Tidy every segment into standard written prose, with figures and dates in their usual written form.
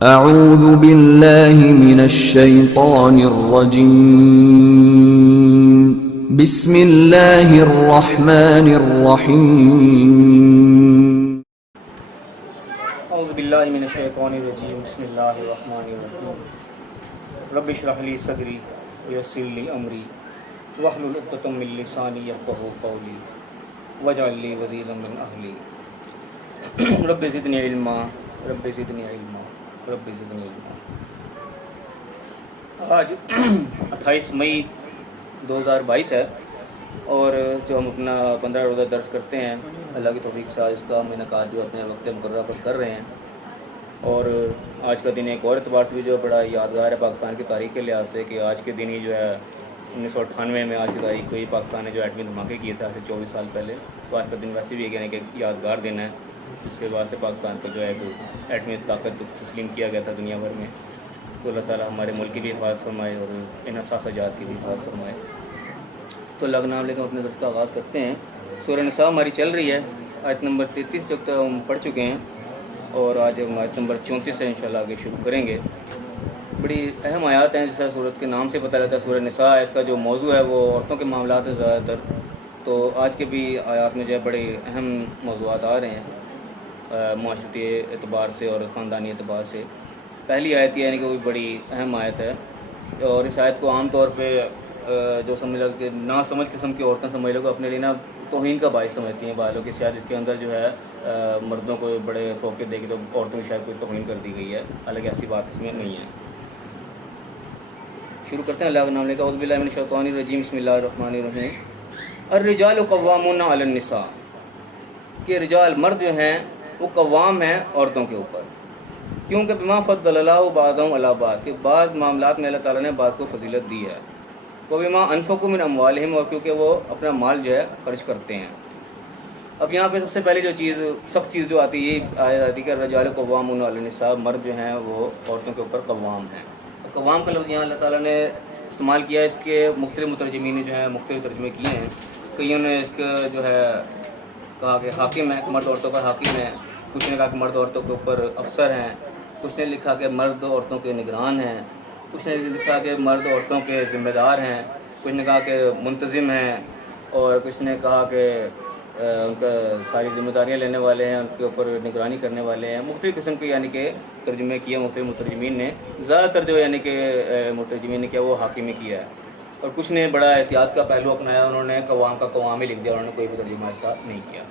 اعوذ باللہ من الشیطان الرجیم بسم اللہ الرحمن الرحیم اعوذ باللہ من الشیطان الرجیم بسم اللہ الرحمن الرحیم رب اشرح لی صدری ویسر لی امری واحلل عقدۃ من لسانی یفقہوا قولی واجعل لی وزیرا من اہلی رب زدنی علما رب زدنی علما رب زدنی علما۔ آج 28 مئی 2022 ہے اور جو ہم اپنا 15 روزہ درس کرتے ہیں اللہ کی توفیق سے آج اس کا ہم انعقاد جو اپنے وقت مقررہ پر کر رہے ہیں، اور آج کا دن ایک اور اعتبار سے بھی جو بڑا یادگار ہے پاکستان کی تاریخ کے لحاظ سے کہ آج کے دن ہی جو ہے 1998 میں آج کی تاریخ کو ہی پاکستان نے جو ایٹمی دھماکے کیے تھے آج سے 24 سال پہلے، تو آج کا دن ویسے بھی یعنی کہ یادگار دن ہے جس کے بعد سے پاکستان کو جو ہے ایک ایٹمی طاقت تسلیم کیا گیا تھا دنیا بھر میں۔ تو اللہ تعالیٰ ہمارے ملک کی بھی حفاظت فرمائے اور ان اساس جات کی بھی حفاظت فرمائے۔ تو اللہ کا نام لے کر اپنے درس کا آغاز کرتے ہیں۔ سورہ نساء ہماری چل رہی ہے، آیت نمبر 33 تک ہم پڑھ چکے ہیں اور آج ہم آیت نمبر 34 سے انشاءاللہ آگے شروع کریں گے۔ بڑی اہم آیات ہیں، جیسا صورت کے نام سے پتہ لگتا ہے سورہ نساء ہے، اس کا جو موضوع ہے وہ عورتوں کے معاملات ہے زیادہ تر، تو آج کے بھی آیات میں جو ہے بڑے اہم موضوعات آ رہے ہیں معاشرتی اعتبار سے اور خاندانی اعتبار سے۔ پہلی آیت یہ ہے کہ وہ بڑی اہم آیت ہے، اور اس آیت کو عام طور پہ جو سمجھ لو کہ نا سمجھ قسم کی عورتیں سمجھ لو کہ اپنے لیے نا توہین کا باعث سمجھتی ہیں بعض لوگ کہ شاید اس کے اندر جو ہے مردوں کو بڑے فوقے دے کے تو عورتوں کی شاید کوئی توہین کر دی گئی ہے، حالانکہ ایسی بات اس میں نہیں ہے۔ شروع کرتے ہیں اللہ کے نام لے کر۔ اعوذ باللہ من الشیطان الرجیم بسم اللہ الرحمن الرحیم۔ الرجال قوامون علی النساء، کہ رجال مرد جو ہیں وہ قوام ہیں عورتوں کے اوپر، کیونکہ بما فضل اللہ بعضهم علی بعض، کہ بعض معاملات میں اللہ تعالیٰ نے بعض کو فضیلت دی ہے، وبما انفقوا من اموالہم، اور کیونکہ وہ اپنا مال جو ہے خرچ کرتے ہیں۔ اب یہاں پہ سب سے پہلے جو چیز سخت چیز جو آتی ہے یہ آتی ہے کہ الرجال قوامون علی النساء، مرد جو ہیں وہ عورتوں کے اوپر قوام ہیں۔ قوام کا لفظ یہاں اللہ تعالیٰ نے استعمال کیا ہے، اس کے مختلف مترجمین نے جو ہے مختلف ترجمے کیے ہیں۔ کئیوں نے اس کا جو ہے کہا کہ حاکم ہے، مرد عورتوں کا حاکم ہے، کچھ نے کہا کہ مرد عورتوں کے اوپر افسر ہیں، کچھ نے لکھا کہ مرد عورتوں کے نگران ہیں، کچھ نے لکھا کہ مرد عورتوں کے ذمہ دار ہیں، کچھ نے کہا کہ منتظم ہیں، اور کچھ نے کہا کہ ان کا ساری ذمہ داریاں لینے والے ہیں، ان کے اوپر نگرانی کرنے والے ہیں۔ مختلف قسم کے یعنی کہ ترجمے کیے مختلف مترجمین نے، زیادہ تر جو یعنی کہ مترجمین نے کیا وہ حاکم ہی کیا ہے، اور کچھ نے بڑا احتیاط کا پہلو اپنایا، انہوں نے قوام کا قوام ہی لکھ دیا، انہوں نے کوئی بھی ترجمہ اس کا نہیں کیا۔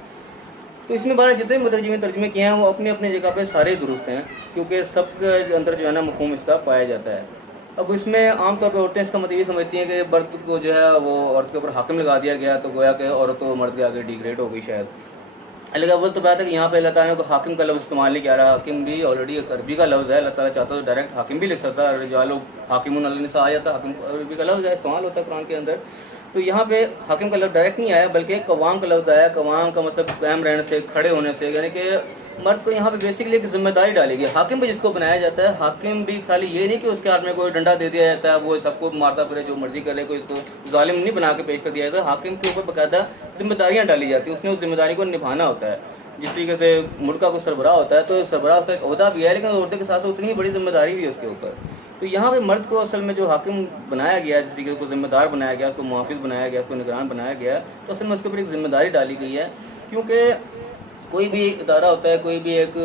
تو اس میں بارے جتنے مترجمین ترجمے کیے ہیں وہ اپنی اپنی جگہ پہ سارے درست ہیں، کیونکہ سب کے اندر جو ہے نا مفہوم اس کا پایا جاتا ہے۔ اب اس میں عام طور پہ عورتیں اس کا مطلب یہ سمجھتی ہیں کہ مرد کو جو ہے وہ عورت کے اوپر حاکم لگا دیا گیا، تو گویا کہ عورت تو مرد کے آگے ڈیگریڈ ہو گئی شاید۔ اللہ اول تو بات ہے کہ یہاں پہ اللہ تعالیٰ نے کو حاکم کا لفظ استعمال نہیں کیا رہا، حاکم بھی آلریڈی ایک عربی کا لفظ ہے، اللہ تعالیٰ چاہتا تو ڈائریکٹ حاکم بھی لکھ سکتا ہے، الرجال حاکمون علی النساء آ جاتا، حاکم عربی کا لفظ ہے، استعمال ہوتا ہے قرآن کے اندر۔ تو یہاں پہ حاکم کا لفظ ڈائریکٹ نہیں آیا بلکہ قوام کا لفظ آیا۔ قوام کا مطلب قائم رہنے سے، کھڑے ہونے سے، یعنی کہ مرد کو یہاں پہ بیسکلی ایک ذمہ داری ڈالی گئی۔ حاکم بھی جس کو بنایا جاتا ہے، حاکم بھی خالی یہ نہیں کہ اس کے ہاتھ میں کوئی ڈنڈا دے دیا جاتا ہے، وہ سب کو مارتا پھرے جو مرضی کرے، کوئی اس کو ظالم نہیں بنا کے پیش کر دیا جاتا ہے۔ حاکم کے اوپر باقاعدہ ذمہ داریاں ڈالی جاتی ہیں، اس نے اس ذمہ داری کو نبھانا ہوتا ہے۔ جس طریقے سے ملک کا کوئی سربراہ ہوتا ہے تو سربراہ کا ایک عہدہ بھی ہے، لیکن عہدے کے ساتھ ساتھ اتنی ہی بڑی ذمہ داری بھی ہے اس کے اوپر۔ تو یہاں پہ مرد کو اصل میں جو حاکم بنایا گیا ہے، جس طریقے سے کو ذمہ دار بنایا گیا، اس کو محافظ بنایا گیا، اس کو نگران بنایا گیا، تو اصل میں اس کے اوپر ایک ذمہ داری ڈالی گئی ہے، کیونکہ کوئی بھی ادارہ ہوتا ہے، کوئی بھی ایک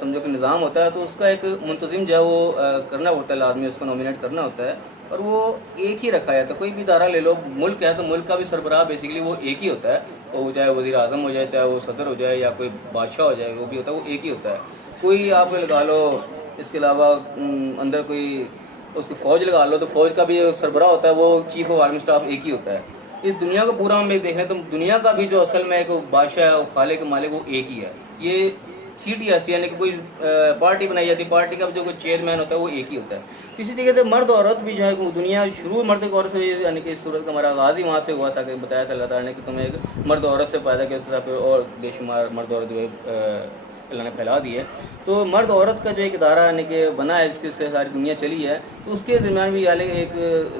سمجھو کہ نظام ہوتا ہے، تو اس کا ایک منتظم جو ہے وہ کرنا ہوتا ہے، لازمی اس کو نومینیٹ کرنا ہوتا ہے، اور وہ ایک ہی رکھا جاتا ہے۔ کوئی بھی ادارہ لے لو، ملک ہے تو ملک کا بھی سربراہ بیسیکلی وہ ایک ہی ہوتا ہے، وہ چاہے وزیر اعظم ہو جائے، چاہے وہ صدر ہو جائے، یا کوئی بادشاہ ہو جائے، وہ بھی ہوتا ہے، وہ ایک ہی ہوتا ہے۔ کوئی آپ لگا لو اس کے علاوہ اندر کوئی اس کی فوج لگا لو، تو فوج کا بھی سربراہ ہوتا ہے، وہ چیف آف آرمی اسٹاف ایک ہی ہوتا ہے۔ اس دنیا کو پورا ہم دیکھیں تو دنیا کا بھی جو اصل میں ایک بادشاہ ہے، خالق مالک، وہ ایک ہی ہے۔ یہ سیٹی ایسی یعنی کہ کوئی پارٹی بنائی جاتی ہے، پارٹی کا جو کوئی چیئرمین ہوتا ہے وہ ایک ہی ہوتا ہے۔ اسی طریقے سے مرد عورت بھی جو ہے دنیا شروع مرد اور عورت سے، یعنی کہ صورت کا ہمارا آغاز ہی وہاں سے ہوا تھا کہ بتایا تھا اللہ تعالیٰ نے کہ تمہیں ایک مرد عورت سے پیدا کیا تھا، پھر اور بے شمار مرد عورت جو ہے اللہ نے پھیلا دی ہے. تو مرد عورت کا جو ایک ادارہ یعنی کہ بنا ہے جس کے سے ساری دنیا چلی ہے, تو اس کے درمیان بھی ایک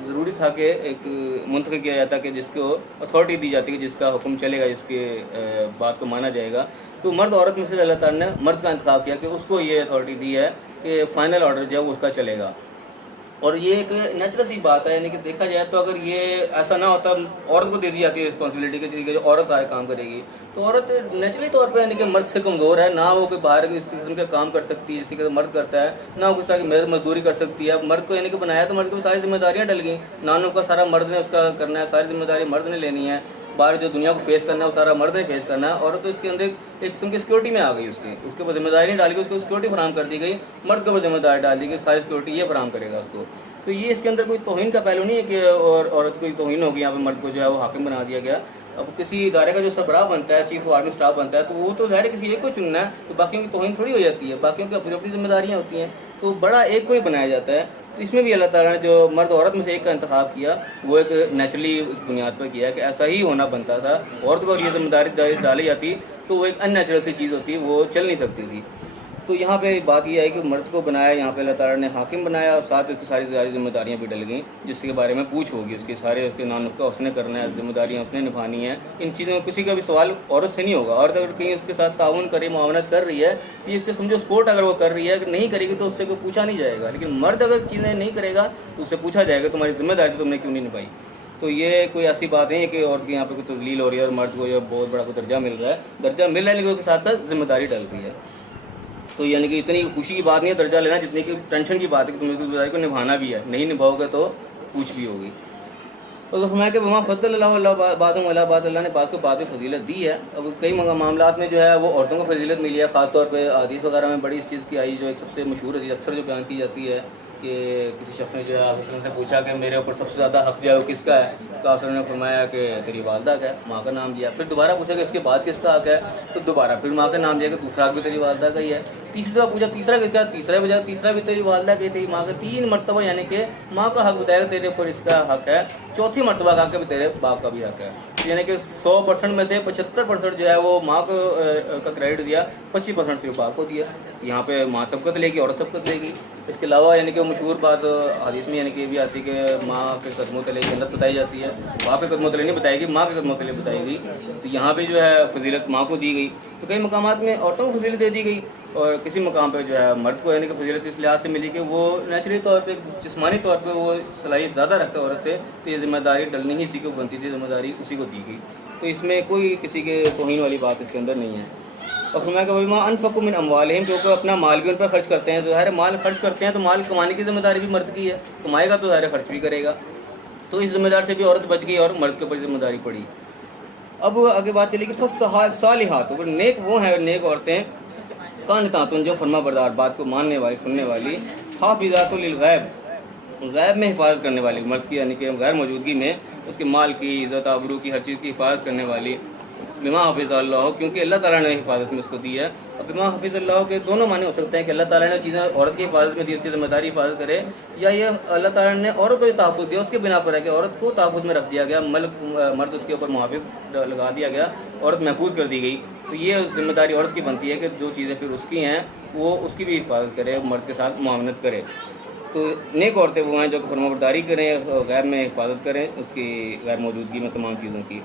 ضروری تھا کہ ایک منتخب کیا جاتا کہ جس کو اتھارٹی دی جاتی ہے, جس کا حکم چلے گا, جس کے بات کو مانا جائے گا. تو مرد عورت میں سے اللہ تعالیٰ نے مرد کا انتخاب کیا کہ اس کو یہ اتھارٹی دی ہے کہ فائنل آرڈر جو ہے وہ اس کا چلے گا. اور یہ ایک نیچرل سی بات ہے, یعنی کہ دیکھا جائے تو اگر یہ ایسا نہ ہوتا, عورت کو دے دی جاتی ہے رسپانسبلٹی کہ جو عورت سارے کام کرے گی, تو عورت نیچرلی طور پہ یعنی کہ مرد سے کمزور ہے, نہ وہ کہ باہر اس قسم کا کام کر سکتی ہے جس طرح مرد کرتا ہے, نہ وہ کس طرح کی مزدوری کر سکتی ہے. مرد کو یعنی کہ بنایا تو مرد کو ساری ذمہ داریاں ڈل گئیں, نانوں کا سارا مرد نے اس کا کرنا ہے, ساری ذمہ داری مرد نے لینی ہے, باہر جو دنیا کو فیس کرنا ہے وہ سارا مرد نے فیس کرنا ہے. عورت تو اس کے اندر ایک قسم کی سیکورٹی میں آ گئی, اس کے اوپر ذمہ داری نہیں ڈالی گئی, اس کو سیکورٹی فراہم کر دی گئی, مرد کے اوپر ذمہ داری ڈال دی گئی, ساری سیکورٹی یہ فراہم کرے گا اس کو. تو یہ اس کے اندر کوئی توہین کا پہلو نہیں ہے کہ اور عورت کوئی توہین ہوگی, یہاں پہ مرد کو جو ہے وہ حاکم بنا دیا گیا. اب کسی ادارے کا جو سربراہ بنتا ہے, چیف آف آرمی اسٹاف بنتا ہے, تو وہ تو ظاہر کسی ایک کو چننا ہے, تو باقیوں کی توہین تھوڑی ہو جاتی ہے, باقیوں کی اپنی اپنی ذمہ داریاں ہوتی ہیں, تو بڑا ایک کو ہی بنایا جاتا ہے. تو اس میں بھی اللہ تعالیٰ نے جو مرد عورت میں سے ایک کا انتخاب کیا وہ ایک نیچرلی بنیاد پر کیا کہ ایسا ہی ہونا بنتا تھا. عورت کو اگر یہ ذمہ داری ڈالی جاتی تو وہ ایک ان نیچرل سی چیز ہوتی, وہ چل نہیں سکتی تھی. تو یہاں پہ بات یہ ہے کہ مرد کو بنایا یہاں پہ اللہ تعالیٰ نے حاکم بنایا, اور ساتھ اس کی ساری ذمہ داریاں بھی ڈل گئیں جس کے بارے میں پوچھ ہوگی, اس کے سارے اس کے نانف کا اس نے کرنا ہے, ذمہ داریاں اس نے نبھانی ہیں. ان چیزوں کا کسی کا بھی سوال عورت سے نہیں ہوگا. عورت اگر کہیں اس کے ساتھ تعاون کرے, معاونت کر رہی ہے, تو یہ اس کے سمجھو سپورٹ اگر وہ کر رہی ہے, اگر نہیں کرے گی تو اس سے کوئی پوچھا نہیں جائے گا. لیکن مرد اگر چیزیں نہیں کرے گا تو اس سے پوچھا جائے گا تمہاری ذمہ داری تم نے کیوں نہیں نبھائی. تو یہ کوئی ایسی بات نہیں ہے کہ عورت کے یہاں پہ کوئی تذلیل ہو رہی ہے اور مرد کو جو بہت بڑا کوئی درجہ مل رہا ہے. درجہ مل رہا ہے لیکن اس کے ساتھ ساتھ ذمہ داری ڈل رہی ہے. تو یعنی کہ اتنی خوشی کی بات نہیں ہے درجہ لینا, جتنی کہ ٹینشن کی بات ہے کہ تمہیں ذمہ داری کو نبھانا بھی ہے, نہیں نبھاؤ گے تو پوچھ بھی ہوگی. تو فرمایا کہ وہاں فضل اللہ بعد اللہ نے بعد کو بعد میں فضیلت دی ہے. اب کئی معاملات میں جو ہے وہ عورتوں کو فضیلت ملی ہے, خاص طور پہ حدیث وغیرہ میں بڑی اس چیز کی آئی, جو ایک سب سے مشہور حدیث اکثر جو بیان کی جاتی ہے کہ کسی شخص نے جو ہے آپ سے پوچھا کہ میرے اوپر سب سے زیادہ حق جو ہے وہ کس کا ہے, تو آپ نے فرمایا کہ تیری والدہ کا ہے, ماں کا نام دیا. پھر دوبارہ پوچھا کہ اس کے بعد کس کا حق ہے, تو دوبارہ پھر ماں کا نام دیا کہ دوسرا حق بھی تیری والدہ کا ہی ہے. تیسری دفعہ پوچھا تیسرا کس کا, تیسرا بھی تیری والدہ کی, تیری ماں کا. 3 مرتبہ یعنی کہ ماں کا حق بتایا کہ تیرے اوپر اس کا حق ہے. چوتھی مرتبہ کہا کہ تیرے باپ کا بھی حق ہے. یعنی کہ 100% میں سے 75% جو ہے وہ ماں کو کا کریڈٹ دیا, 25% صرف باپ کو دیا. یہاں پہ ماں سبقت لے گی, عورت سبقت لے گی. اس کے علاوہ یعنی کہ مشہور بات حدیث میں یعنی کہ یہ بھی آتی ہے کہ ماں کے قدموں تلے جنت بتائی جاتی ہے, باپ کے قدموں تلے نہیں بتائے گی, ماں کے قدموں تلے بتائی گئی. تو یہاں پہ جو ہے فضیلت ماں کو دی گئی. تو کئی مقامات میں عورتوں کو فضیلت دے دی گئی, اور کسی مقام پہ جو ہے مرد کو یعنی کہ فضیلت اس لحاظ سے ملی کہ وہ نیچرلی طور پہ جسمانی طور پہ وہ صلاحیت زیادہ رکھتا ہے عورت سے, تو یہ ذمہ داری ڈلنی ہی اسی کو بنتی تھی, ذمہ داری اسی کو دی گئی. تو اس میں کوئی کسی کے توہین والی بات اس کے اندر نہیں ہے. اور فرمایا کہ وَمَا أَنفَقُوا مِنْ أَمْوَالِهِمْ, جو کہ اپنا مال بھی ان پر خرچ کرتے ہیں. تو ظاہر مال خرچ کرتے ہیں تو مال کمانے کی ذمہ داری بھی مرد کی ہے, کمائے گا تو ظاہر خرچ بھی کرے گا. تو اس ذمہ داری سے بھی عورت بچ گئی اور مرد کے اوپر ذمہ داری پڑی. اب آگے بات چلی کہ فالصالحات, تو نیک وہ ہیں, نیک عورتیں, قانتات جو فرما بردار, بات کو ماننے والی, سننے والی, حافظات للغیب, غیب میں حفاظت کرنے والی, مرد کی یعنی کہ غیر موجودگی میں اس کے مال کی, عزت آبرو کی, ہر چیز کی حفاظت کرنے والی. بما حافظ اللہ, کیونکہ اللہ تعالیٰ نے حفاظت میں اس کو دی ہے. اور بما حافظ اللہ کے دونوں معنی ہو سکتے ہیں کہ اللہ تعالیٰ نے چیزیں عورت کی حفاظت میں دی, اس کی ذمہ داری حفاظت کرے, یا یہ اللہ تعالیٰ نے عورت کو تحفظ دیا اس کے بنا پر ہے کہ عورت کو تحفظ میں رکھ دیا گیا, مرد اس کے اوپر محافظ لگا دیا گیا, عورت محفوظ کر دی گئی. تو یہ ذمہ داری عورت کی بنتی ہے کہ جو چیزیں پھر اس کی ہیں وہ اس کی بھی حفاظت کرے, مرد کے ساتھ معاونت کرے. تو نیک عورتیں وہ ہیں جو کہ فرما برداری کریں, غیب میں حفاظت کریں اس کی غیر موجودگی میں تمام چیزوں کی.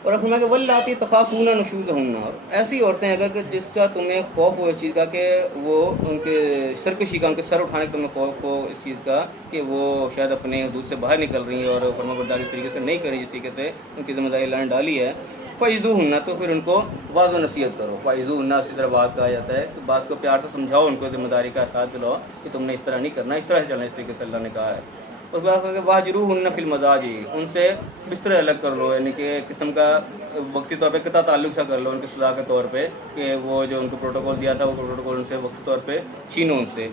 اور فرمایا کہ واللاتی تخافون نشوزہن, اور ایسی عورتیں اگر کہ جس کا تمہیں خوف ہو اس چیز کا کہ وہ ان کے سرکشی کا, ان کے سر اٹھانے کا تمہیں خوف ہو اس چیز کا کہ وہ شاید اپنے حدود سے باہر نکل رہی ہیں اور فرما برداری اس طریقے سے نہیں کر رہی جس طریقے سے ان کی ذمہ داری اللہ نے ڈالی ہے, فعظوہن, تو پھر ان کو واضح و نصیحت کرو. فعظوہن اسی طرح بات کہا جاتا ہے کہ بات کو پیار سے سمجھاؤ, ان کو ذمہ داری کا احساس دلاؤ کہ تم نے اس طرح نہیں کرنا, اس طرح سے چلنا, اس طریقے سے اللہ نے کہا ہے. اس بات کہ واہجروہن فی المضاجع, ان سے بستر الگ کر لو, یعنی کہ قسم کا وقتی طور پہ قطع تعلق سا کر لو ان کی سزا کے طور پہ کہ وہ جو ان کو پروٹوکول دیا تھا وہ پروٹوکول ان سے وقتی طور پہ چھینو ان سے.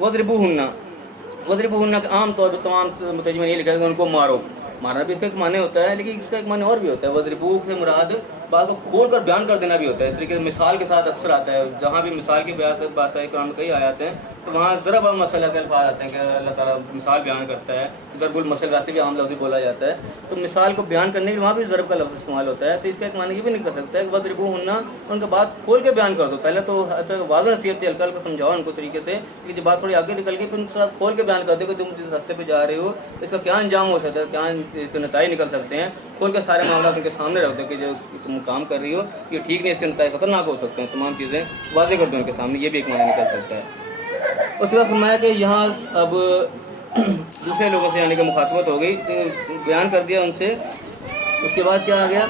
وضربوہن عام طور پہ تمام مترجمین یہ لکھا ہے کہ ان کو مارو. مارنا بھی اس کا ایک معنی ہوتا ہے, لیکن اس کا ایک معنی اور بھی ہوتا ہے. وضربو سے مراد بات کو کھول کر بیان کر دینا بھی ہوتا ہے. اس طریقے سے مثال کے ساتھ اکثر آتا ہے, جہاں بھی مثال کی بات ہے قرآن میں کئی آیات ہیں تو وہاں ضرب المثل کے الفاظ آتے ہیں کہ اللہ تعالیٰ مثال بیان کرتا ہے. ضرب المثل ویسے بھی عام لفظ بولا جاتا ہے, تو مثال کو بیان کرنے کے لیے وہاں بھی ضرب کا لفظ استعمال ہوتا ہے. تو اس کا ایک معنی یہ بھی نہیں کر سکتا ہے کہ وَاضْرِبُوهُنَّ, ان کا بات کھول کے بیان کر دو. پہلے تو واضح نصیحت ہلکا ہلکا سمجھاؤ ان کو طریقے سے, کہ جب بات تھوڑی آگے نکل گئی پھر ان کے ساتھ کھول کے بیان کر دو کہ تم جس راستے پہ جا رہے ہو اس کا کیا انجام ہو سکتا ہے, کیا اس کے نتائج نکل سکتے ہیں. کھول کے سارے معاملات ان کے سامنے رکھ دو کہ جو تم کام کر رہی ہو یہ ٹھیک نہیں, اس کے نتائج خطرناک ہو سکتے ہیں. تمام چیزیں واضح کر دو ان کے سامنے, یہ بھی ایک معنی نکل سکتا ہے. اس کے بعد فرمایا کہ یہاں اب دوسرے لوگوں سے یعنی کہ مخاطبت ہو گئی, تو بیان کر دیا ان سے. اس کے بعد کیا آ گیا,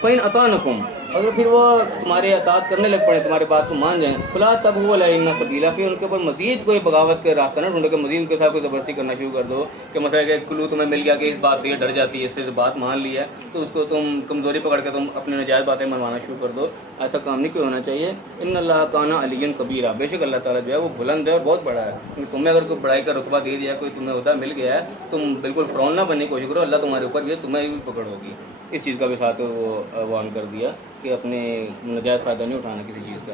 فَإِنْ أَطَاعُوكُمْ, اگر پھر وہ تمہارے اطاعت کرنے لگ پڑے, تمہاری بات کو مان جائیں, فَلَا تَبْغُوا عَلَيْهِنَّ سَبِيلًا, پھر ان کے اوپر مزید کوئی بغاوت کا راستہ نہ ڈھونڈو کہ مزید ان کے ساتھ کوئی زبردستی کرنا شروع کر دو. کہ مثلا کہ کلو تمہیں مل گیا کہ اس بات سے یہ ڈر جاتی ہے, اس سے بات مان لی ہے, تو اس کو تم کمزوری پکڑ کے تم اپنی ناجائز باتیں منوانا شروع کر دو. ایسا کام نہیں کوئی ہونا چاہیے. ان اللہ کان علی کبیرہ, بے شک اللہ تعالیٰ جو ہے وہ بلند ہے اور بہت بڑا ہے. تمہیں اگر کوئی بڑائی کا رتبہ دے دیا, کوئی تمہیں عہدہ مل گیا ہے, تم بالکل فرعون نہ بننے کی کوشش کرو, اللہ تمہارے اوپر بھی ہے, تمہیں بھی پکڑ ہوگی. اس چیز کا بھی ساتھ وہ وارن کر دیا کہ اپنے ناجائز فائدہ نہیں اٹھانا کسی چیز کا.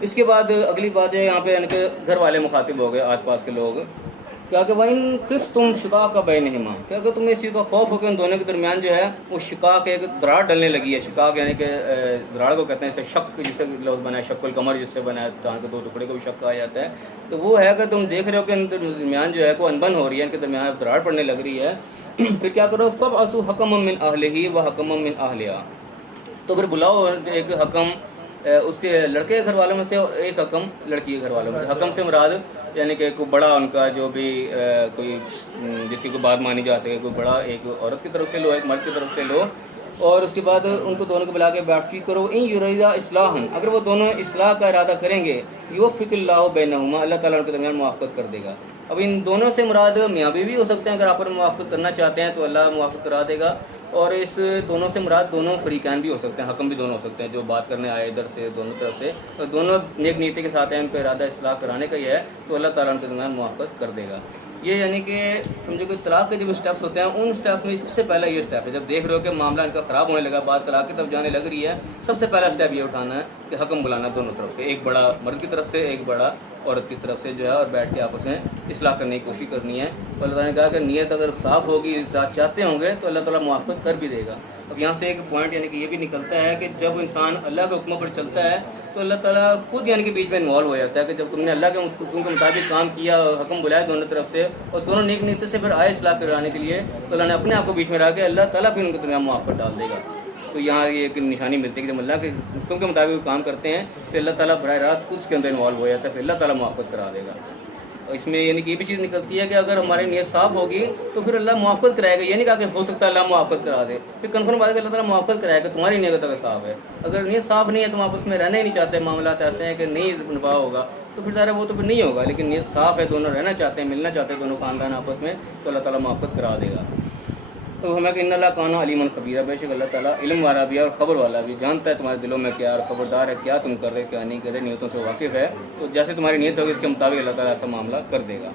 اس کے بعد اگلی بات ہے یہاں پہ یعنی کہ گھر والے مخاطب ہو گئے, آس پاس کے لوگ. کیا کہ وَإِنْ خِفْتُمْ شِقَاقَ بَيْنِهِمَا, کیا کہ تمہیں اس چیز کا خوف ہو کہ ان دونوں کے درمیان جو ہے وہ شقاق ایک دراڑ ڈلنے لگی ہے. شقاق یعنی کہ دراڑ کو کہتے ہیں, اسے شق جس سے لفظ بنا ہے, شق القمر جس سے بنا ہے, چاند کے دو ٹکڑے کو بھی شق کہا جاتا ہے. تو وہ ہے کہ تم دیکھ رہے ہو کہ ان کے درمیان جو ہے کوئی انبن ہو رہی ہے, ان کے درمیان دراڑ پڑنے لگ رہی ہے. پھر کیا کرو, فَابْعَثُوا حَكَمًا مِّنْ أَهْلِهِ وَحَكَمًا مِّنْ أَهْلِهَا, تو پھر بلاؤ ایک حکم اس کے لڑکے کے گھر والوں میں سے اور ایک حکم لڑکی کے گھر والوں میں سے. حکم سے مراد یعنی کہ کوئی بڑا ان کا جو بھی کوئی جس کی کوئی بات مانی جا سکے, کوئی بڑا ایک عورت کی طرف سے لو, ایک مرد کی طرف سے لو, اور اس کے بعد ان کو دونوں کو بلا کے بات چیت کرو. ان یریدا اصلاحا, اگر وہ دونوں اصلاح کا ارادہ کریں گے, یوفق اللہ بینہما, اللہ تعالیٰ ان کے درمیان موافقت کر دے گا. اب ان دونوں سے مراد میاں بیوی ہو سکتے ہیں, اگر آپس میں موافقت کرنا چاہتے ہیں تو اللہ موافقت کرا دے گا. اور اس دونوں سے مراد دونوں فریقین بھی ہو سکتے ہیں, حکم بھی دونوں ہو سکتے ہیں جو بات کرنے آئے ادھر سے دونوں طرف سے, اور دونوں نیک نیتی کے ساتھ ہیں, ان کا ارادہ اصلاح کرانے کا ہی ہے, تو اللہ تعالیٰ ان کے درمیان موافقت کر دے گا. یہ یعنی کہ سمجھو کہ طلاق کے جو اسٹیپس ہوتے ہیں ان اسٹیپس میں سب سے پہلا یہ اسٹیپ ہے. جب دیکھ رہے ہو کہ معاملہ ان کا خراب ہونے لگا, بات طلاق کی طرف جانے لگ رہی ہے, سب سے پہلا اسٹیپ یہ اٹھانا ہے کہ حکم بلانا دونوں طرف سے, ایک بڑا مرد کی طرف سے, ایک بڑا عورت کی طرف سے جو ہے, اور بیٹھ کے آپس میں اصلاح کرنے کی کوشش کرنی ہے. تو اللہ تعالیٰ نے کہا کہ نیت اگر صاف ہوگی, ذات چاہتے ہوں گے, تو اللہ تعالیٰ موافقت کر بھی دے گا. اب یہاں سے ایک پوائنٹ یعنی کہ یہ بھی نکلتا ہے کہ جب انسان اللہ کے حکموں پر چلتا ہے تو اللہ تعالیٰ خود یعنی کہ بیچ میں انوالو ہو جاتا ہے. کہ جب تم نے اللہ کے حکم کے مطابق کام کیا, حکم بلایا دونوں طرف سے, اور دونوں نیک نیتی سے پھر آئے اصلاح کرانے کے لیے, تو اللہ نے اپنے آپ کو بیچ میں رکھ کے اللہ تعالیٰ پھر ان کے درمیان موافقت ڈال دے گا. تو یہاں یہ ایک نشانی ملتی ہے کہ جب اللہ کے حکم کے مطابق کام کرتے ہیں پھر اللہ تعالیٰ براہ راست خود اس کے اندر انوالو ہو جاتا ہے, پھر اللہ تعالیٰ موافقت کرا دے گا. اس میں یعنی کہ یہ بھی چیز نکلتی ہے کہ اگر ہماری نیت صاف ہوگی تو پھر اللہ موافقت کرائے گا. یہ نہیں کہا کہ ہو سکتا ہے اللہ موافقت کرا دے, پھر کنفرم بات ہے کہ اللہ تعالیٰ موافقت کرائے گا تمہاری نیت اگر صاف ہے. اگر نیت صاف نہیں ہے, تم آپس میں رہنا ہی نہیں چاہتے, معاملات ایسے ہیں کہ نہیں نبھا ہوگا, تو پھر ظاہر وہ تو پھر نہیں ہوگا. لیکن نیت صاف ہے, دونوں رہنا چاہتے ہیں, ملنا چاہتے ہیں دونوں خاندان آپس میں, تو اللہ تعالیٰ موافقت کرا دے گا. تو ہمیں کہ ان اللہ کان علیما خبیرہ, بے شک اللہ تعالیٰ علم والا بھی ہے اور خبر والا بھی, جانتا ہے تمہارے دلوں میں کیا, اور خبردار ہے کیا تم کر رہے کیا نہیں کر رہے, نیتوں سے واقف ہے. تو جیسے تمہاری نیت ہوگی اس کے مطابق اللہ تعالیٰ ایسا معاملہ کر دے گا.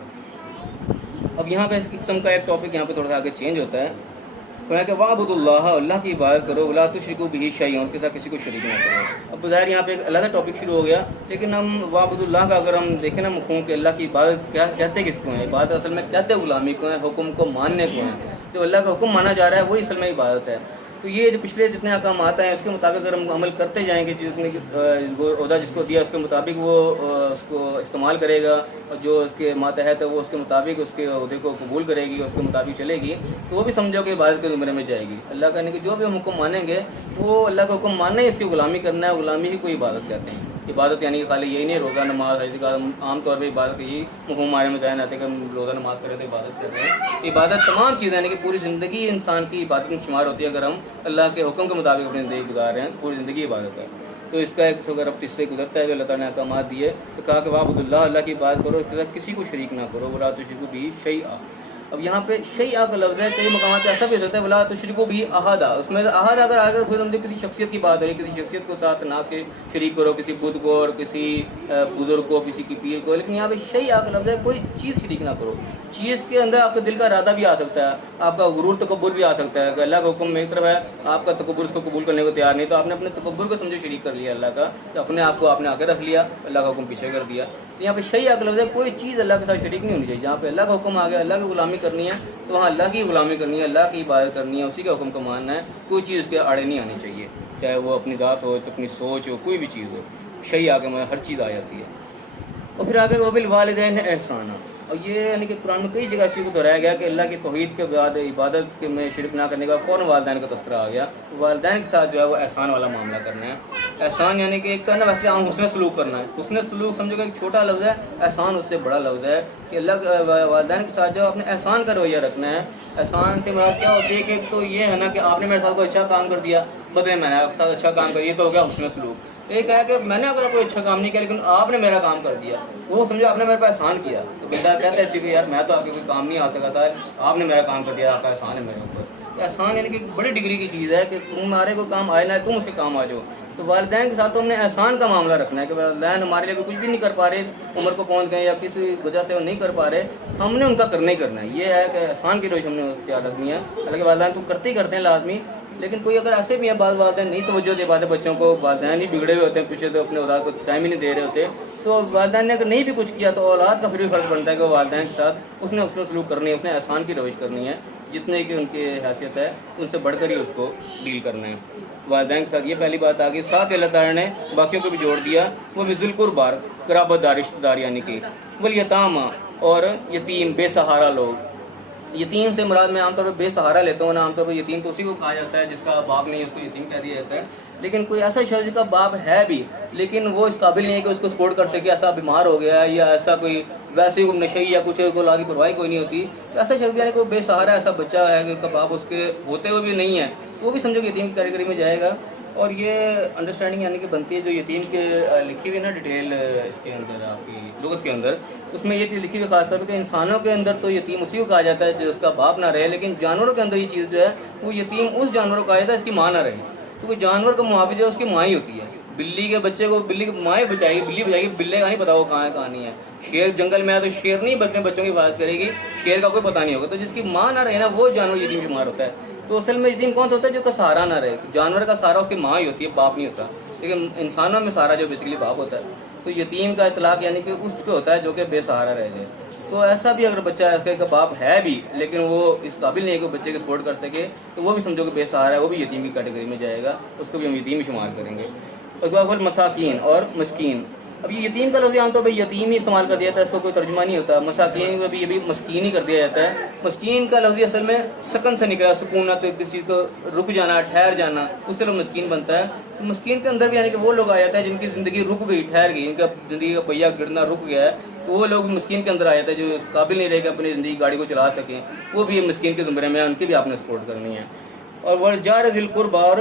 اب یہاں پہ اس قسم کا ایک ٹاپک یہاں پہ تھوڑا سا آگے چینج ہوتا ہے. کہ وَاعْبُدُوا اللَّهَ, اللہ کی عبادت کرو, وَلَا تُشْرِكُوا بِهِ شَيْئًا, اور کے ساتھ کسی کو شریک نہ کرو. اب ظاہر یہاں پہ ایک علیحدہ ٹاپک شروع ہو گیا, لیکن ہم وَاعْبُدُوا اللَّهَ کا اگر ہم دیکھیں نا مفہوم کہ اللہ کی عبادت کیا کہتے کس کو ہیں, عبادت اصل میں کہتے غلامی کو ہیں, حکم کو ماننے کو ہیں. جو اللہ کا حکم مانا جا رہا ہے وہی اصل میں عبادت ہے. تو یہ جو پچھلے جتنے احکامات ہیں اس کے مطابق اگر ہم عمل کرتے جائیں گے, جتنے وہ عہدہ جس کو دیا اس کے مطابق وہ اس کو استعمال کرے گا, اور جو اس کے ماتحت ہے وہ اس کے مطابق اس کے عہدے کو قبول کرے گی, اس کے مطابق چلے گی, تو وہ بھی سمجھو کہ عبادت کے زمرے میں جائے گی. اللہ کا کہ جو بھی ہم حکم مانیں گے وہ اللہ کا حکم ماننا ہی اس کی غلامی کرنا ہے. غلامی ہی کوئی عبادت کہتے ہیں. عبادت یعنی کہ خالی یہی نہیں روزہ نماز حج کا, عام طور پہ عبادت کا یہی مفہوم ہمارے میں ذہن آتے ہیں کہ ہم روزہ نماز کریں تو عبادت کر رہے ہیں. عبادت تمام چیزیں یعنی کہ پوری زندگی انسان کی عبادت میں شمار ہوتی ہے. اگر ہم اللہ کے حکم کے مطابق اپنی زندگی گزار رہے ہیں تو پوری زندگی عبادت ہے. تو اس کا ایک اگر اب اس سے گزرتا ہے جو اللہ تعالیٰ نے احکامات دیے, تو کہا کہ وَاعْبُدُوا اللَّهَ, اللہ کی عبادت کرو, کسی کو شریک نہ کرو, وَلَا تُشْرِكُوا بِهِ شَيْئًا, اب یہاں پہ شیء کا لفظ ہے، کئی مقامات پہ ایسا بھی ہو سکتا ہے ولا تشرکوا بھی احدا، اس میں احد اگر آ کر خود ہم کسی شخصیت کی بات ہو رہی ہے، کسی شخصیت کو ساتھ نہ کے شریک کرو، کسی بدھ کو اور کسی بزرگ کو، کسی کی پیر کو، لیکن یہاں پہ شیء کا لفظ ہے کوئی چیز شریک نہ کرو۔ چیز کے اندر آپ کے دل کا ارادہ بھی آ سکتا ہے، آپ کا غرور تکبر بھی آ سکتا ہے کہ اللہ کا حکم ایک طرف ہے، آپ کا تکبر اس کو قبول کرنے کو تیار نہیں، تو آپ نے اپنے تکبر کو سمجھو شریک کر لیا اللہ کا، تو اپنے آپ کو آپ نے آگے رکھ لیا، اللہ کا حکم پیچھے کر دیا۔ تو یہاں پہ شیء کا لفظ ہے کوئی چیز اللہ کے ساتھ شریک نہیں ہونی چاہیے۔ جہاں پہ اللہ کا حکم آ گیا، اللہ کی غلامی کرنی ہے تو وہاں اللہ کی غلامی کرنی ہے، اللہ کی عبادت کرنی ہے، اسی کے حکم کو ماننا ہے، کوئی چیز اس کے آڑے نہیں آنی چاہیے، چاہے وہ اپنی ذات ہو، اپنی سوچ ہو، کوئی بھی چیز ہو، شیء آگے میں ہر چیز آ جاتی ہے۔ اور پھر آگے وبالوالدین احسانا، اور یہ یعنی کہ قرآن میں کئی جگہ چیز کو دہرایا گیا کہ اللہ کی توحید کے بعد عبادت کے میں شرک نہ کرنے کا فوراً والدین کا تذکرہ آ گیا۔ والدین کے ساتھ جو ہے وہ احسان والا معاملہ کرنا ہے۔ احسان یعنی کہ ایک تو ہے نا ویسے عام حسن سلوک کرنا ہے، حسن سلوک سمجھو کہ ایک چھوٹا لفظ ہے، احسان اس سے بڑا لفظ ہے کہ اللہ والدین کے ساتھ جو اپنے احسان کا رویہ رکھنا ہے۔ احسان سے مراد کیا ہوتی ہے کہ ایک تو یہ ہے نا کہ آپ نے میرے ساتھ کوئی اچھا کام کر دیا، بدلے میں نے آپ کے ساتھ اچھا کام کر، یہ تو ہو گیا حسن سلوک۔ ایک ہے کہ میں نے آپ کا کوئی اچھا کام نہیں کیا لیکن آپ نے میرا کام کر دیا، وہ سمجھو آپ نے میرے پہ احسان کیا، تو بندہ کہتا ہے اچھی کہ یار میں تو آپ کے کوئی کام نہیں آ سکا تھا، آپ نے میرا کام کر دیا، آپ کا احسان ہے میرے اوپر۔ تو احسان یعنی کہ ایک بڑی ڈگری کی چیز ہے کہ تمہارے کوئی کام آئے نہ تم اس کے کام آ جاؤ۔ تو والدین کے ساتھ تو ہم نے احسان کا معاملہ رکھنا ہے کہ والدین ہمارے لیے کچھ بھی نہیں کر پا رہے، اس عمر کو پہنچ گئے یا کسی وجہ سے وہ نہیں کر پا رہے، ہم نے ان کا کرنا ہی کرنا ہے۔ یہ ہے کہ احسان کی روش ہم نے اختیار رکھنی ہے۔ حالانکہ والدین تو کرتے ہی کرتے ہیں لازمی، لیکن کوئی اگر ایسے بھی ہیں بعض والدین نہیں توجہ دے پاتے بچوں کو، والدین ہی بگڑے ہوئے ہوتے ہیں پیچھے سے، اپنے اولاد کو ٹائم ہی نہیں دے رہے ہوتے، تو والدین نے اگر نہیں بھی کچھ کیا تو اولاد کا پھر بھی فرض بنتا ہے کہ وہ والدین کے ساتھ اس نے سلوک کرنی ہے، اس نے احسان کی روش کرنی ہے، جتنے کی ان کی حیثیت ہے ان سے بڑھ کر ہی اس کو ڈیل کرنا ہے والدین کے ساتھ۔ یہ پہلی بات آ گئی۔ ساتھ اللہ تعالیٰ نے باقیوں کو بھی جوڑ دیا، وہ بھی ذی القربی قرابت دار رشتہ دار یعنی کہ والیتامی اور یتیم بے سہارا لوگ۔ یتیم سے مراد میں عام طور پر بے سہارا لیتا ہوں نا، عام طور پر یتیم تو اسی کو کہا جاتا ہے جس کا باپ نہیں ہے، اس کو یتیم کہہ دیا جاتا ہے، لیکن کوئی ایسا شخص جس کا باپ ہے بھی لیکن وہ اس قابل نہیں ہے کہ اس کو سپورٹ کر سکے، ایسا بیمار ہو گیا ہے یا ایسا کوئی ویسے کوئی نشئی یا کچھ کو اولاد کی پرواہی کوئی نہیں ہوتی، تو ایسا شخص یعنی کہ وہ بے سہارا ایسا بچہ ہے کہ اس کا باپ اس کے ہوتے ہوئے بھی نہیں ہے، تو وہ بھی سمجھو کہ یتیم کی کیٹیگری میں جائے گا۔ اور یہ انڈرسٹینڈنگ یعنی کہ بنتی ہے جو یتیم کے لکھی ہوئی نا ڈیٹیل اس کے اندر آپ کی لغت کے اندر، اس میں یہ چیز لکھی ہوئی خاص طور پہ کہ انسانوں کے اندر تو یتیم اسی کو کہا جاتا ہے جو اس کا باپ نہ رہے، لیکن جانوروں کے اندر یہ چیز جو ہے وہ یتیم اس جانور کو کہا جاتا ہے اس کی ماں نہ رہے، تو کوئی جانور کا معاوضہ جو ہے اس کی ماں ہی ہوتی ہے۔ بلی کے بچے کو بلی کی ماں ہی بچائے گی، بلی بچائے گی، بلے کا نہیں پتا وہ کہاں ہے کہاں نہیں ہے۔ شیر جنگل میں ہے تو شیر نہیں اپنے بچوں کی حفاظت کرے گی، شیر کا کوئی پتہ نہیں ہوگا، تو جس کی ماں نہ رہے نا وہ جانور یتیم شمار ہوتا ہے۔ تو اصل میں یتیم کون سا ہوتا ہے جو کا سہارا نہ رہے، جانور کا سہارا اس کی ماں ہی ہوتی ہے، باپ نہیں ہوتا، لیکن انسانوں میں سہارا جو بیسیکلی باپ ہوتا ہے۔ تو یتیم کا اطلاق یعنی کہ اس پہ ہوتا ہے جو کہ بے سہارا رہ جائے۔ تو ایسا بھی اگر بچہ کا باپ ہے بھی لیکن وہ اس قابل نہیں ہے کہ بچے کو سپورٹ کر سکے، تو وہ بھی سمجھو کہ بے سہارا ہے، وہ بھی یتیم کی کیٹیگری میں جائے گا، اس کو بھی ہم یتیم شمار کریں گے۔ اس کے بعد مساکین اور مسکین۔ اب یہ یتیم کا لفظ عام طور پہ یتیم ہی استعمال کر دیا جاتا ہے، اس کو کوئی ترجمہ نہیں ہوتا۔ مساکین کا بھی یہ بھی مسکین ہی کر دیا جاتا ہے۔ مسکین کا لفظ اصل میں سکن سے نکلا، سکونت، کسی چیز کو رک جانا، ٹھہر جانا، اس سے لوگ مسکین بنتا ہے۔ تو مسکین کے اندر بھی یعنی کہ وہ لوگ آ جاتا ہے جن کی زندگی رک گئی، ٹھہر گئی، ان کا زندگی کا پہیہ گرنا رک گیا ہے، تو وہ لوگ مسکین کے اندر آ جاتے ہیں جو قابل نہیں رہے کہ اپنی زندگی گاڑی کو چلا سکیں، وہ بھی مسکین کے زمرے میں، ان کی بھی آپ نے سپورٹ کرنی ہے۔ اور والجار ذی القربی اور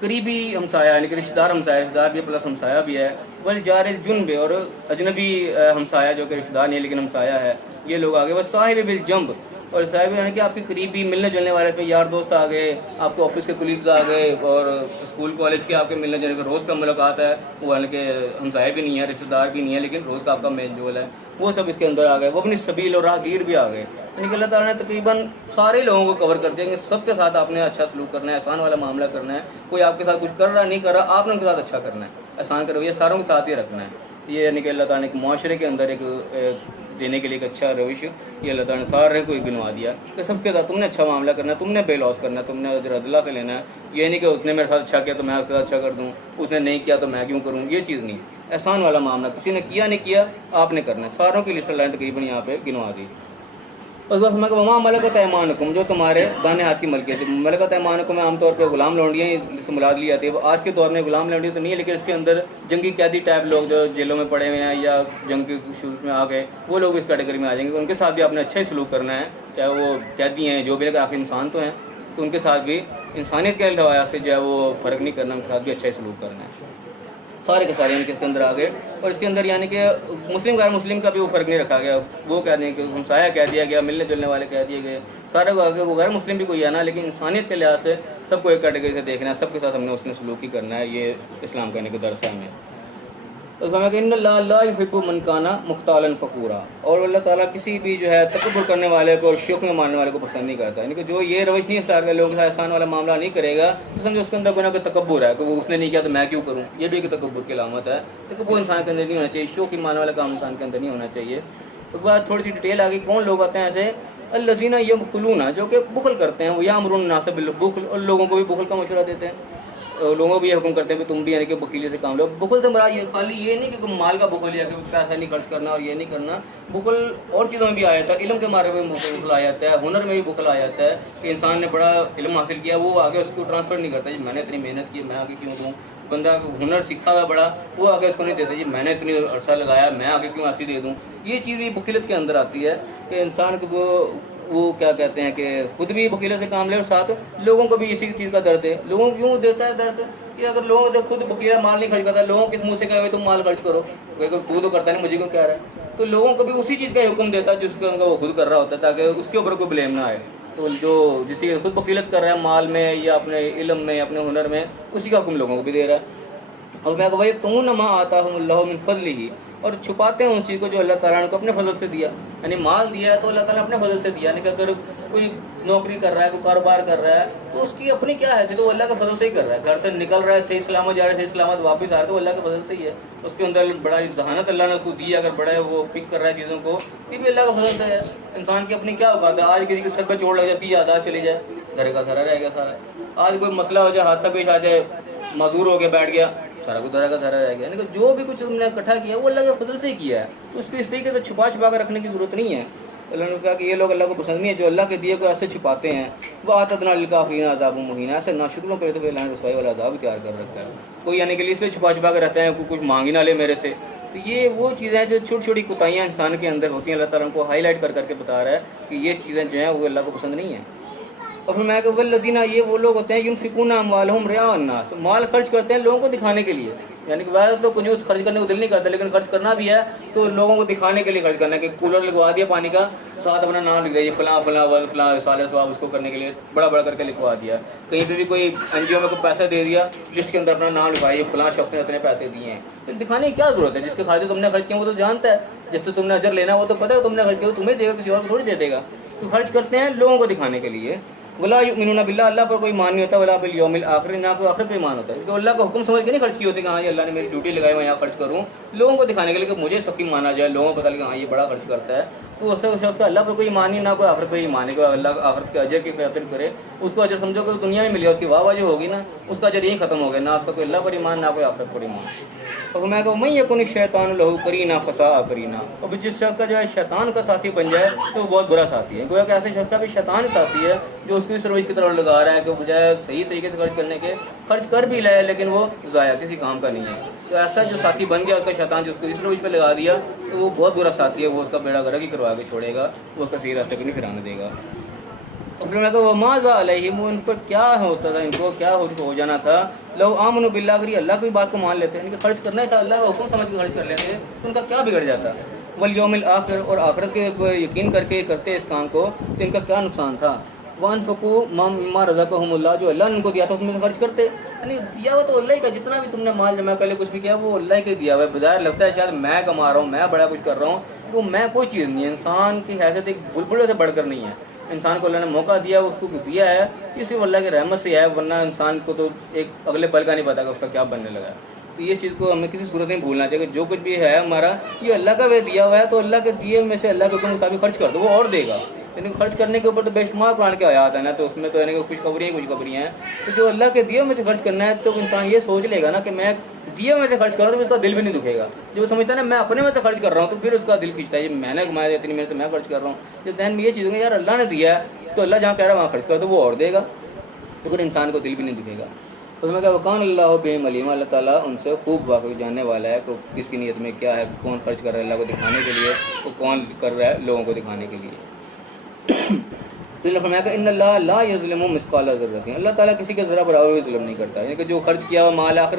قریبی ہمسایہ یعنی کہ رشتہ دار ہمسایہ، رشتہ دار بھی پلس ہمسایہ بھی ہے۔ والجار الجنب اور اجنبی ہمسایہ جو کہ رشتہ دار نہیں ہے لیکن ہمسایہ ہے، یہ لوگ آگے۔ وہ صاحب بالجنب اور صاحب یعنی کہ آپ کے قریبی ملنے جلنے والے، اس میں یار دوست آ گئے، آپ کو آفس کے کولیگز آ گئے، اور اسکول کالج کے آپ کے ملنے جلنے کا روز کا ملاقات ہے، وہ یعنی کہ ہمسایہ بھی نہیں ہے، رشتہ دار بھی نہیں ہے، لیکن روز کا آپ کا میل جول ہے، وہ سب اس کے اندر آ گئے۔ وہ اپنی سبیل اور راہگیر بھی آ گئے، یعنی کہ اللہ تعالیٰ نے تقریباً سارے لوگوں کو کور کر دیا کہ سب کے ساتھ آپ نے اچھا سلوک کرنا ہے، احسان والا معاملہ کرنا ہے۔ کوئی آپ کے ساتھ کچھ کر رہا نہیں کر رہا، آپ نے ان کے ساتھ اچھا کرنا ہے، احسان کا رویہ ساروں کے ساتھ ہی رکھنا ہے۔ یہ یعنی کہ اللہ تعالیٰ نے ایک معاشرے کے اندر ایک دینے کے لیے ایک اچھا روش، یہ اللہ تعالیٰ نے سارے کو گنوا دیا کہ سب کے ساتھ تم نے اچھا معاملہ کرنا ہے، تم نے بے لوس کرنا ہے، تم نے اجر اللہ سے لینا ہے۔ یہ نہیں کہ اس نے میرے ساتھ اچھا کیا تو میں اس کے ساتھ اچھا کر دوں، اس نے نہیں کیا تو میں کیوں کروں، یہ چیز نہیں۔ احسان والا معاملہ، کسی نے کیا نہیں کیا آپ نے کرنا ہے، ساروں کی لسٹ لائن تقریباً یہاں پہ گنوا دی۔ اس بات ہمیں کہ وما ملکت ایمانکم، جو تمہارے دانے ہاتھ کی ملکیت ہے۔ ملکت ایمانکم میں عام طور پہ غلام لونڈیاں سے مراد لی جاتی ہے، وہ آج کے دور میں غلام لونڈی تو نہیں ہے، لیکن اس کے اندر جنگی قیدی ٹائپ لوگ جو جیلوں میں پڑے ہوئے ہیں یا جنگ کے شروع میں آ گئے، وہ لوگ اس کیٹیگری میں آ جائیں گے۔ ان کے ساتھ بھی آپ نے اچھا ہی سلوک کرنا ہے، چاہے وہ قیدی ہیں جو بھی، لیکن آخر انسان تو ہیں، تو ان کے ساتھ بھی انسانیت کے روایات سے جو ہے وہ فرق نہیں کرنا، ان کے ساتھ بھی اچھا ہی سلوک کرنا ہے۔ سارے کے سارے یعنی کہ اس کے اندر آ گئے. اور اس کے اندر یعنی کہ مسلم غیر مسلم کا بھی وہ فرق نہیں رکھا گیا. وہ کہہ دیں کہ ہمسایہ کہہ دیا گیا, ملنے جلنے والے کہہ دیے گئے, سارے کو آگے وہ غیر مسلم بھی کوئی ہے نا, لیکن انسانیت کے لحاظ سے سب کو ایک کیٹیگری سے دیکھنا ہے, سب کے ساتھ ہم نے اس نے سلوکی کرنا ہے. یہ اسلام کا درس ہے ہمیں. کہ ان اللہ لا یحب من کان مختالا فخورا, اور اللہ تعالیٰ کسی بھی جو ہے تکبر کرنے والے کو اور شوق میں ماننے والے کو پسند نہیں کرتا. یعنی کہ جو یہ روش نہیں اختیار کر لوگوں کے ساتھ احسان والا معاملہ نہیں کرے گا تو سمجھو اس کے اندر کوئی نہ کوئی تکبر ہے کہ وہ اس نے نہیں کیا تو میں کیوں کروں. یہ بھی ایک تکبر کی علامت ہے. تکبر انسان کے اندر نہیں ہونا چاہیے, شوق ماننے والا کام انسان کے اندر نہیں ہونا چاہیے. اس کے بعد تھوڑی سی ڈیٹیل آگے کون لوگ آتے ہیں ایسے الذین یبخلون, جو کہ بخل کرتے ہیں, وہ یامرون الناس بالبخل, اور لوگوں کو بھی بخل کا مشورہ دیتے ہیں, لوگوں کو بھی یہ حکم کرتے ہیں کہ تم بھی یعنی کہ بخیلی سے کام لو. بخل سے مراد یہ خالی یہ نہیں کہ مال کا بخل ہے کہ پیسہ نہیں خرچ کرنا اور یہ نہیں کرنا. بخل اور چیزوں میں بھی آیا تھا, علم کے بارے میں بخل آ جاتا ہے, ہنر میں بھی بخل آ جاتا ہے کہ انسان نے بڑا علم حاصل کیا, وہ آگے اس کو ٹرانسفر نہیں کرتا. جی میں نے اتنی محنت کی, میں آگے کیوں دوں. بندہ ہنر سیکھا ہوا بڑا, وہ آگے اس کو نہیں دیتا جی میں نے اتنی عرصہ لگایا, میں آگے کیوں ایسی دے دوں. یہ چیز بھی بخیلت کے اندر آتی ہے کہ انسان کو وہ کیا کہتے ہیں کہ خود بھی بخیلت سے کام لے اور ساتھ لوگوں کو بھی اسی چیز کا درد ہے. لوگوں کو کیوں دیتا ہے درد کہ اگر لوگوں کو خود بخیلہ مال نہیں خرچ کرتا, لوگوں کس منہ سے کہے تم مال خرچ کرو, تو کرتا نہیں مجھے کیوں کہہ رہا ہے, تو لوگوں کو بھی اسی چیز کا حکم دیتا ہے جس کا وہ خود کر رہا ہوتا ہے تاکہ اس کے اوپر کوئی بلیم نہ آئے. تو جو جس کی خود بخیلت کر رہا ہے مال میں یا اپنے علم میں یا اپنے ہنر میں, اسی کا حکم لوگوں کو بھی دے رہا ہے. اور میں کہ تم نما آتا ہوں اللہ من فضل ہی, اور چھپاتے ہیں اس چیز کو جو اللہ تعالیٰ نے کو اپنے فضل سے دیا. یعنی مال دیا ہے تو اللہ تعالیٰ نے اپنے فضل سے دیا. یعنی کہ اگر کوئی نوکری کر رہا ہے, کوئی کاروبار کر رہا ہے, تو اس کی اپنی کیا حیثیت ہے, وہ اللہ کے فضل سے ہی کر رہا ہے. گھر سے نکل رہا ہے صحیح سلامت جا رہا ہے, صحیح سلامت واپس آ رہا ہے, تو اللہ کے فضل سے ہی ہے. اس کے اندر بڑا ذہانت اللہ نے اس کو دی ہے, اگر بڑا وہ پک کر رہا ہے چیزوں کو, یہ بھی اللہ کا فضل سے ہے. انسان کی اپنی کیا بات ہے, آج کسی کے سر پہ چوٹ لگ جائے, اس کی یادداشت چلی جائے, دھرے کا دھرا رہ گیا سارا. آج کوئی مسئلہ ہو جائے, حادثہ پیش آ جائے, معذور ہو کے بیٹھ گیا, سارا کچھ دھرا کا دھرا رہ گیا. یعنی کہ جو بھی کچھ تم نے اکٹھا کیا وہ اللہ کے فضل سے ہی کیا ہے, تو اس کو اس طریقے سے چھپا چھپا کر رکھنے کی ضرورت نہیں ہے. اللہ نے کہا کہ یہ لوگ اللہ کو پسند نہیں ہے جو اللہ کے دیے کو ایسے چھپاتے ہیں. وہ اعتدنا للکافرین عذاب مہین, ایسے ناشکروں کے لیے تو اللہ نے رسوائی والا عذاب تیار کر رکھا ہے. کوئی یعنی کہ اس لیے چھپا چھپا کے رہتا ہے, کوئی کچھ مانگ ہی نہ لے میرے سے. تو یہ وہ چیزیں ہیں جو چھوٹی چھوٹی کوتاہیاں انسان کے اندر ہوتی ہیں, اللہ تعالیٰ کو ہائی لائٹ کر کر کے بتا رہا ہے کہ یہ چیزیں جو ہیں وہ اللہ کو پسند نہیں ہیں. اور پھر میں کہ والذین, یہ وہ لوگ ہوتے ہیں ینفقون اموالہم رئاء الناس, مال خرچ کرتے ہیں لوگوں کو دکھانے کے لیے. یعنی کہ ویسے تو کنجوس خرچ کرنے کو دل نہیں کرتا, لیکن خرچ کرنا بھی ہے تو لوگوں کو دکھانے کے لیے خرچ کرنا ہے. کہ کولر لگوا دیا پانی کا, ساتھ اپنا نام لکھ دیا, فلاں فلاں فلاں سال ثواب, اس کو کرنے کے لیے بڑا بڑا کر کے لکھوا دیا. کہیں پہ بھی کوئی این جی او میں کوئی پیسہ دے دیا, لسٹ کے اندر اپنا نام لکھوایا, فلاں شخص نے اتنے پیسے دیے ہیں. تو دکھانے کی کیا ضرورت ہے, جس کے خرچے تم نے خرچ کیے وہ تو جانتا ہے, جس سے تم نے اجر لینا وہ تو پتہ ہے تم نے خرچ کیا, تمہیں دے گا, کسی اور کو تھوڑی دے دے گا. تو خرچ کرتے ہیں لوگوں کو دکھانے کے لیے. ولا یؤمنون باللہ, اللہ پر کوئی ایمان نہیں ہوتا, ولا بالیوم الآخر, نہ کوئی آخرت پہ ایمان ہوتا ہے. کیونکہ اللہ کا حکم سمجھ کے نہیں خرچ کی ہوتی کہ ہاں یہ اللہ نے میری ڈیوٹی لگائی, میں یہاں خرچ کروں لوگوں کو دکھانے کے لیے کہ مجھے سخی مانا جائے, لوگوں کو پتہ لگے ہاں یہ بڑا خرچ کرتا ہے. تو اس سے شخص کا اللہ پر کوئی ایمان نہیں, نہ کوئی آخرت پہ ایمان ہے, کوئی اللہ آخرت کے اجر کی خاطر کرے, اس کو اجر سمجھو کہ دنیا میں مل گیا, اس کی واہ واہ جو ہوگی نا, اس کا اجر یہیں ختم ہو گیا, نہ اس کا کوئی اللہ پر ایمان نہ کوئی آخرت پر ایمان. اور میں کہ من یکن الشیطان لہ قرینا فساء قرینا, اور جس شخص کا جو ہے شیطان کا ساتھی بن جائے تو وہ بہت برا ساتھی ہے. گویا کہ ایسے شخص کا بھی شیطان ساتھی ہے جو اس کو اس روش کی طرف لگا رہا ہے کہ بجائے صحیح طریقے سے خرچ کرنے کے خرچ کر بھی لائے, لیکن وہ ضائع کسی کام کا نہیں ہے. تو ایسا جو ساتھی بن گیا اس کا شیطان, جو اس کو اس روش پہ لگا دیا, تو وہ بہت برا ساتھی ہے, وہ اس کا بیڑا گرک ہی کروا کے چھوڑے گا, وہ اس کا صحیح راستے پہ نہیں پھرانے دے گا. اور پھر میں کہ وما ذا علیہم, ان پر کیا ہوتا تھا, ان کو کیا ہو جانا تھا, لو آمنوا باللہ, اگر یہ اللہ کی بات کو مان لیتے ہیں, ان کے خرچ کرنا ہی تھا, اللہ کا حکم سمجھ کے خرچ کر لیتے, تو ان کا کیا بگڑ جاتا. والیوم الآخر, اور آخرت کے یقین کر کے کرتے اس کام کو, تو ان کا کیا نقصان تھا. وانفقوا مما رزقهم اللہ, جو اللہ نے ان کو دیا تھا اس میں سے خرچ کرتے. یعنی دیا ہوا تو اللہ ہی کا, جتنا بھی تم نے مال جمع کر لیا کچھ بھی کیا وہ اللہ کے دیا ہوا ہے. بظاہر لگتا ہے شاید میں کما رہا ہوں, میں بڑا کچھ کر رہا ہوں, وہ میں کوئی چیز نہیں ہے. انسان کی حیثیت ایک بلبلے سے بڑھ کر نہیں ہے. انسان کو اللہ نے موقع دیا, اس کو دیا ہے, اس لیے اللہ کی رحمت سے ہے, ورنہ انسان کو تو ایک اگلے پل کا نہیں پتا کہ اس کا کیا بننے لگا. تو یہ چیز کو ہمیں کسی صورت میں بھولنا چاہیے کہ جو کچھ بھی ہے ہمارا یہ اللہ کا وہ دیا ہوا ہے, تو اللہ کے دیے میں سے اللہ کے حکم کے مطابق خرچ کر دو, وہ اور دے گا. یعنی خرچ کرنے کے اوپر تو بے شمار قرآن کے آیات ہیں نا, تو اس میں تو یعنی کہ خوشخبریاں ہیں. تو جو اللہ کے دیے میں سے خرچ کرنا ہے, تو انسان یہ سوچ لے گا نا کہ میں دیے میں سے خرچ کر رہا ہوں, تو اس کا دل بھی نہیں دکھے گا. جو سمجھتا ہے نا میں اپنے میں سے خرچ کر رہا ہوں, تو پھر اس کا دل کھینچتا ہے, یہ میں نے کمایا اتنی میرے سے میں خرچ کر رہا ہوں. جب ذہن میں یہ چیز ہوگی یار اللہ نے دیا ہے, تو اللہ جہاں کہہ رہا ہے وہاں خرچ کر, تو وہ اور دے گا, تو پھر انسان کو دل بھی نہیں دکھے گا. اس میں کہا وکان اللہ بہم علیم, اللہ تعالیٰ ان سے خوب واقعی جاننے والا ہے کہ کس کی نیت میں کیا ہے, کون خرچ کر رہا ہے اللہ کو دکھانے کے لیے, تو کون کر رہا ہے لوگوں کو دکھانے کے لیے. تو اللہ فرمایا کہ ان اللہ لا یظلم مثقال ذرۃ, اللہ تعالیٰ کسی کے ذرہ برابر بھی ظلم نہیں کرتا. یعنی کہ جو خرچ کیا ہوا مال آخر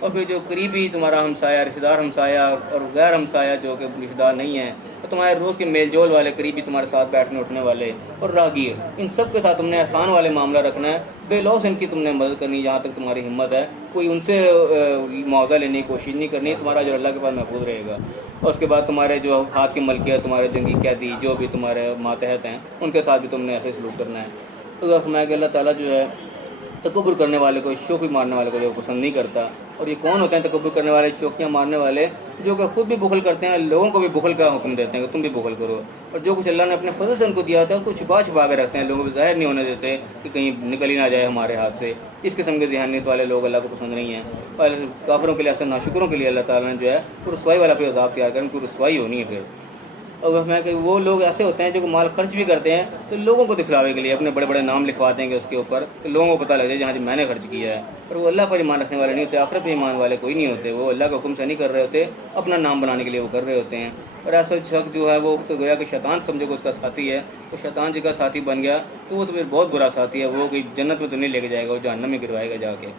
اور پھر جو قریبی تمہارا ہمسایہ، رشتہ دار ہمسایہ اور غیر ہمسایہ جو کہ رشتہ دار نہیں ہیں، تو تمہارے روز کے میل جول والے قریبی تمہارے ساتھ بیٹھنے اٹھنے والے اور راہگیر، ان سب کے ساتھ تم نے احسان والے معاملہ رکھنا ہے، بے لوث ان کی تم نے مدد کرنی جہاں تک تمہاری ہمت ہے، کوئی ان سے معاوضہ لینے کی کوشش نہیں کرنی، تمہارا جو اللہ کے پاس محفوظ رہے گا۔ اور اس کے بعد تمہارے جو ہاتھ کی ملکیت، تمہارے جنگی قیدی جو بھی تمہارے ماتحت ہیں، ان کے ساتھ بھی تم نے ایسے سلوک کرنا ہے۔ تو فرمایا کہ اللہ تعالیٰ جو ہے تکبر کرنے والے کو، شوخی مارنے والے کو جو پسند نہیں کرتا۔ اور یہ کون ہوتے ہیں تکبر کرنے والے، شوخیاں مارنے والے؟ جو کہ خود بھی بخل کرتے ہیں، لوگوں کو بھی بخل کا حکم دیتے ہیں کہ تم بھی بخل کرو، اور جو کچھ اللہ نے اپنے فضل سے ان کو دیا ہوتا ہے اس کو چھپا چھپا کے رکھتے ہیں، لوگوں کو ظاہر نہیں ہونے دیتے کہ کہیں نکل ہی نہ جائے ہمارے ہاتھ سے۔ اس قسم کے ذہنیت والے لوگ اللہ کو پسند نہیں ہیں۔ پہلے کافروں کے لیے، ایسے ناشکروں کے لیے اللہ تعالیٰ نے جو ہے وہ رسوائی والا پھر عذاب تیار کریں، ان کو رسوائی ہونی ہے پھر۔ اور میں کہ وہ لوگ ایسے ہوتے ہیں جو کہ مال خرچ بھی کرتے ہیں تو لوگوں کو دکھلاوے کے لیے اپنے بڑے بڑے نام لکھوا دیں گے اس کے اوپر کہ لوگوں کو پتہ لگ جائے جہاں میں نے خرچ کیا ہے، اور وہ اللہ پر ایمان رکھنے والے نہیں ہوتے، آخرت پر ایمان والے کوئی نہیں ہوتے، وہ اللہ کے حکم سے نہیں کر رہے ہوتے، اپنا نام بنانے کے لیے وہ کر رہے ہوتے ہیں۔ اور ایسا شخص جو ہے وہ گویا کہ شیطان سمجھے کہ اس کا ساتھی ہے، وہ شیطان جی کا ساتھی بن گیا تو وہ تو پھر بہت برا ساتھی ہے، وہ کہ جنت میں تو نہیں لے کے جائے گا، وہ جہنم میں گروائے گا جا کے۔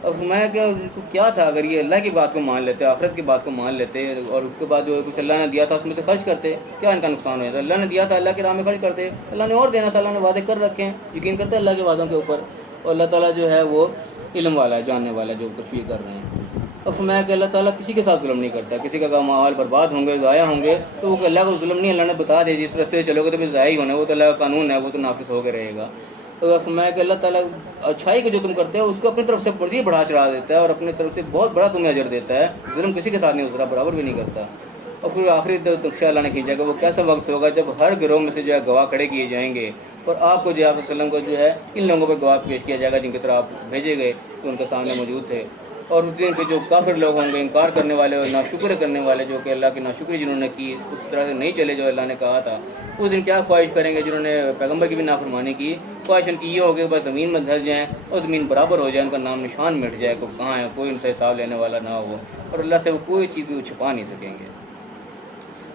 اور فرمایا کہ ان کو کیا تھا اگر یہ اللہ کی بات کو مان لیتے، آخرت کی بات کو مان لیتے، اور اس کے بعد جو کچھ اللہ نے دیا تھا اس میں سے خرچ کرتے، کیا ان کا نقصان ہو جاتا؟ اللہ نے دیا تھا، اللہ کی راہ میں خرچ کرتے، اللہ نے اور دینا تھا، اللہ نے وعدے کر رکھے ہیں، یقین کرتے اللہ کے وعدوں کے اوپر، اور اللہ تعالیٰ جو ہے وہ علم والا ہے، جاننے والا ہے جو کچھ بھی کر رہے ہیں۔ اور فرمایا کہ اللہ تعالیٰ کسی کے ساتھ ظلم نہیں کرتا، کسی کا مال برباد ہوں گے، ضائع ہوں گے تو وہ اللہ کو ظلم نہیں، اللہ نے بتا دیا جس راستے سے چلو گے تو پھر ضائع ہی ہونا، وہ تو اللہ کا قانون ہے، وہ تو نافذ ہو کے رہے گا۔ تو فرمایا کہ اللہ تعالیٰ اچھائی کو جو تم کرتے ہو اس کو اپنی طرف سے بڑی بڑھا چڑھا دیتا ہے، اور اپنی طرف سے بہت بڑا تمہیں اجر دیتا ہے، ظلم کسی کے ساتھ نہیں اترا، برابر بھی نہیں کرتا۔ اور پھر آخری تخشہ اللہ نے کھینچا کہ وہ کیسا وقت ہوگا جب ہر گروہ میں سے جو ہے گواہ کھڑے کیے جائیں گے، اور آپ کو جو آپ وسلم کو جو ہے ان لوگوں پر گواہ پیش کیا جائے گا جن کی طرح آپ بھیجے گئے تو ان کے سامنے موجود تھے۔ اور اس دن پہ جو کافر لوگ ہوں گے، انکار کرنے والے اور ناشکر کرنے والے، جو کہ اللہ کی ناشکری جنہوں نے کی، اس طرح سے نہیں چلے جو اللہ نے کہا تھا، اس دن کیا خواہش کریں گے جنہوں نے پیغمبر کی بھی نافرمانی کی؟ خواہش ان کی یہ ہوگی بس زمین میں دھس جائیں اور زمین برابر ہو جائے، ان کا نام نشان مٹ جائے کہ کہاں ہے، کوئی ان سے حساب لینے والا نہ ہو، اور اللہ سے وہ کوئی چیز بھی چھپا نہیں سکیں گے۔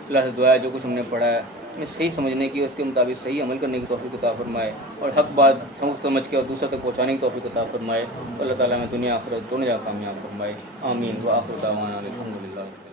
اللہ سے دعا ہے جو کچھ ہم نے پڑھا ہے ہمیں صحیح سمجھنے کی، اس کے مطابق صحیح عمل کرنے کی توفیق عطا فرمائے، اور حق بات سمجھ کے اور دوسروں تک پہنچانے کی توفیق عطا فرمائے۔ اللہ تعالیٰ میں دنیا آخرت دونوں جگہ کامیاب فرمائے۔ آمین۔ وآخر دعوانا الحمدللہ۔